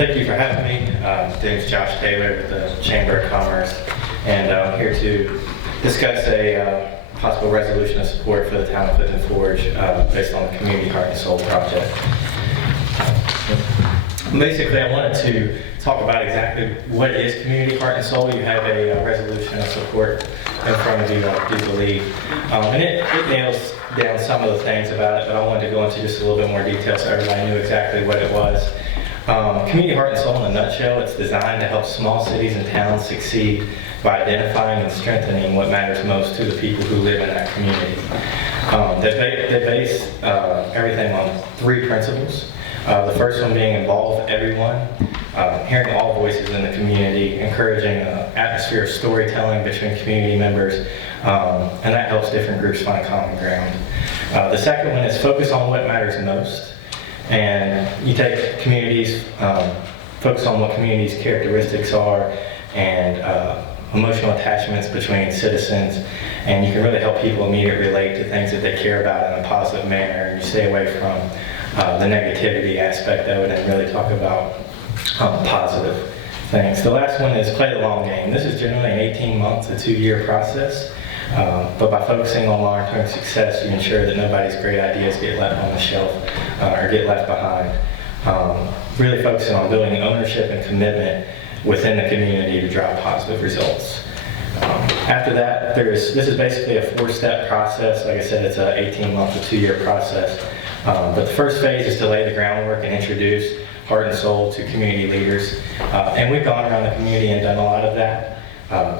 Thank you for having me. My name is Josh Taylor with the Chamber of Commerce, and I'm here to discuss a possible resolution of support for the town of Clifton Forge based on the Community Heart and Soul project. Basically, I wanted to talk about exactly what is Community Heart and Soul. You have a resolution of support in front of you, I do believe. And it nails down some of the things about it, but I wanted to go into just a little bit more detail so everybody knew exactly what it was. Community Heart and Soul in a nutshell, it's designed to help small cities and towns succeed by identifying and strengthening what matters most to the people who live in that community. They base everything on 3 principles. The first one being involve everyone, hearing all voices in the community, encouraging an atmosphere of storytelling between community members, and that helps different groups find common ground. The second one is focus on what matters most. And you take communities, focus on what communities' characteristics are and emotional attachments between citizens, and you can really help people immediately relate to things that they care about in a positive manner, and you stay away from the negativity aspect of it and really talk about positive things. The last one is play the long game. This is generally an 18-month to 2-year process. But by focusing on long-term success, you ensure that nobody's great ideas get left on the shelf or get left behind. Really focusing on building ownership and commitment within the community to drive positive results. After that, this is basically a 4-step process. Like I said, it's an 18-month to 2-year process. But the first phase is to lay the groundwork and introduce Heart and Soul to community leaders. And we've gone around the community and done a lot of that.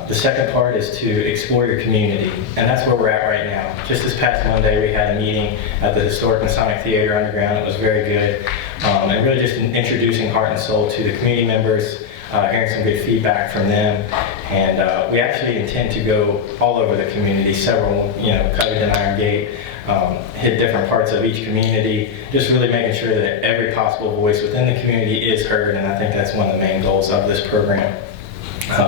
The second part is to explore your community, and that's where we're at right now. Just this past Monday, we had a meeting at the Historic Masonic Theater Underground. It was very good, and really just introducing Heart and Soul to the community members, hearing some good feedback from them, and we actually intend to go all over the community, several, Covington, Iron Gate, hit different parts of each community, just really making sure that every possible voice within the community is heard, and I think that's one of the main goals of this program.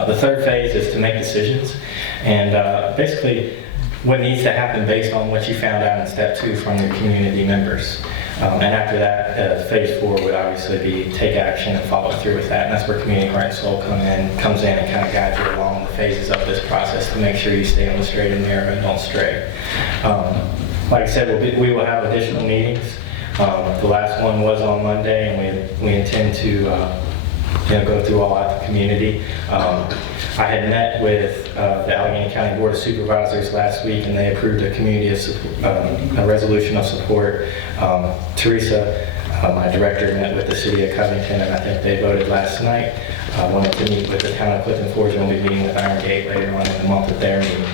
The third phase is to make decisions, and basically what needs to happen based on what you found out in step 2 from your community members. And after that, phase 4 would obviously be take action and follow through with that, and that's where Community Heart and Soul comes in and kind of guides you along the phases of this process to make sure you stay on the straight and narrow and don't stray. Like I said, we will have additional meetings. The last one was on Monday, and we intend to go through all out the community. I had met with the Alleghany County Board of Supervisors last week, and they approved a a resolution of support. Teresa, my director, met with the city of Covington, and I think they voted last night. I wanted to meet with the town of Clifton Forge, and we'll be meeting with Iron Gate later on in the month at their meeting.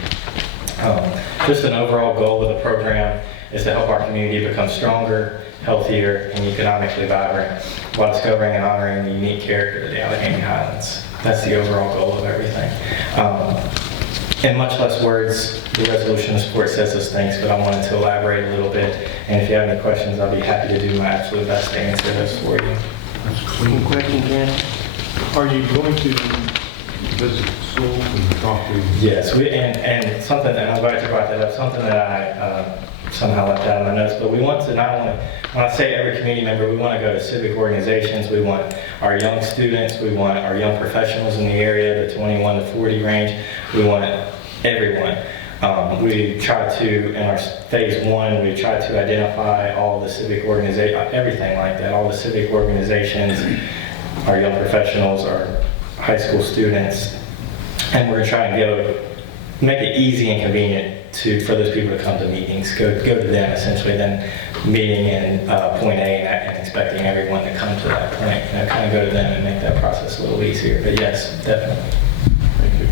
Just an overall goal of the program is to help our community become stronger, healthier, and economically vibrant while discovering and honoring the unique character of the Alleghany Highlands. That's the overall goal of everything. In much less words, the resolution of support says those things, but I wanted to elaborate a little bit, and if you have any questions, I'll be happy to do my absolute best to answer those for you. That's a clean question, Ken. Are you going to visit schools and talk to? Yes, and something that I'm glad you brought that up, something that I somehow left out of my notes, but we want to not only, when I say every community member, we want to go to civic organizations, we want our young students, we want our young professionals in the area, the 21 to 40 range, we want everyone. We try to, in our phase 1, we try to identify all the civic organizations, everything like that, all the civic organizations, our young professionals, our high school students, and we're going to try and make it easy and convenient for those people to come to meetings, go to them essentially, then meeting in point A and expecting everyone to come to that point, kind of go to them and make that process a little easier. But yes, definitely. Thank you.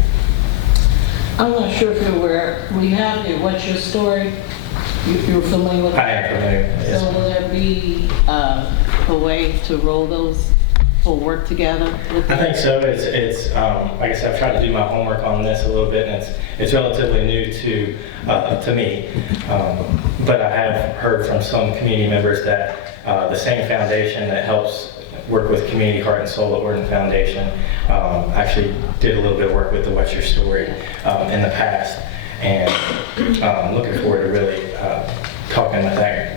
I'm not sure if you're aware, we have the What's Your Story? You're familiar with it? I am familiar. Yes. So will there be a way to roll those or work together with I think so. It's like I said, I've tried to do my homework on this a little bit, and it's relatively new to me. But I have heard from some community members that the same foundation that helps work with Community Heart and Soul, the Orton Foundation, actually did a little bit of work with the What's Your Story in the past, and I'm looking forward to really talking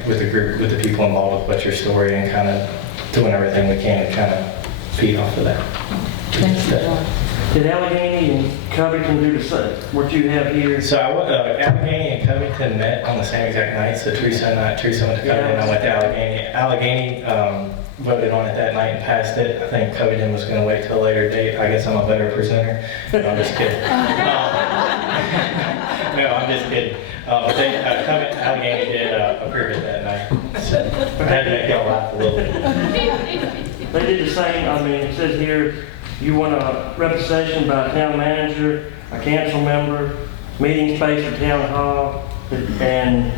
with the group, with the people involved with What's Your Story, and kind of doing everything we can to kind of feed off of that. Thank you, John. Did Alleghany and Covington do the same, what you have here? So Alleghany and Covington met on the same exact night. So Teresa went to Covington, I went to Alleghany. Alleghany voted on it that night and passed it. I think Covington was going to wait till a later date. I guess I'm a better presenter. No, I'm just kidding. No, I'm just kidding. But Alleghany did approve it that night. So I had to make y'all laugh a little bit. They did the same, I mean, it says here, you want a representation by a town manager, a council member, meeting space at town hall, and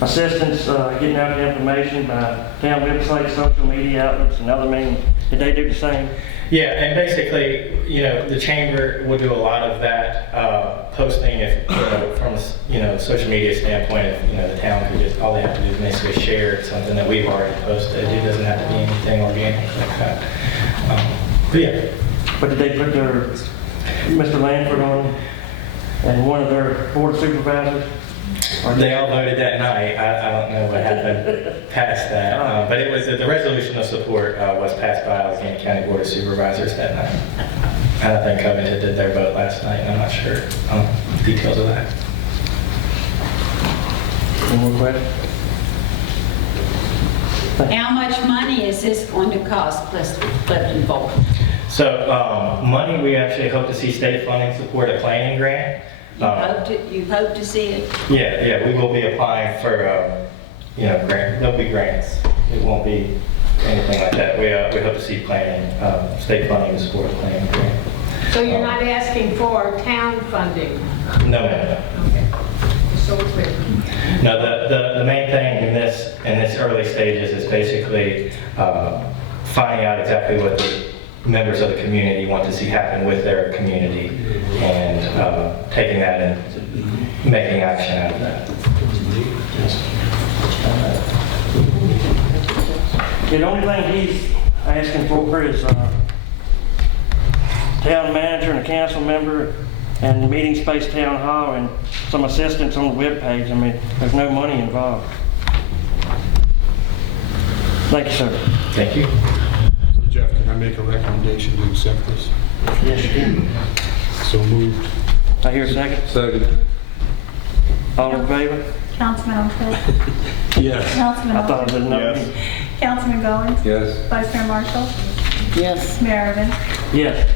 assistance getting out the information by town websites, social media outlets, and other means. Did they do the same? Yeah, and basically, the chamber will do a lot of that posting. If from a social media standpoint, if the town could just all they have to do is basically share something that we've already posted. It doesn't have to be anything organic like that. But yeah. But did they put their, Mr. Lanford on and one of their board supervisors? They all voted that night. I don't know what happened past that, but it was the resolution of support was passed by Alleghany County Board of Supervisors that night. And I think Covington did their vote last night. I'm not sure details of that. Any more questions? How much money is this going to cost Clifton for? So money, we actually hope to see state funding support a planning grant. You hope to see it? Yeah, we will be applying for, grant. There'll be grants. It won't be anything like that. We hope to see planning, state funding to support a planning grant. So you're not asking for town funding? No. Okay. So clear. No, the main thing in this early stages is basically finding out exactly what the members of the community want to see happen with their community and taking that and making action out of that. The only thing he's asking for is town manager and a council member and meeting space town hall and some assistance on the webpage. I mean, there's no money involved. Thank you, sir. Thank you. Jeff, can I make a recommendation to accept this? Yes, you can. So moved. I hear a second. Second. All in favor? Councilman Oakley. Yes. Councilman I thought it Oakley. was enough. Councilman Goins. Yes. Vice Mayor Marshall. Yes. Mayor Irvin. Yes.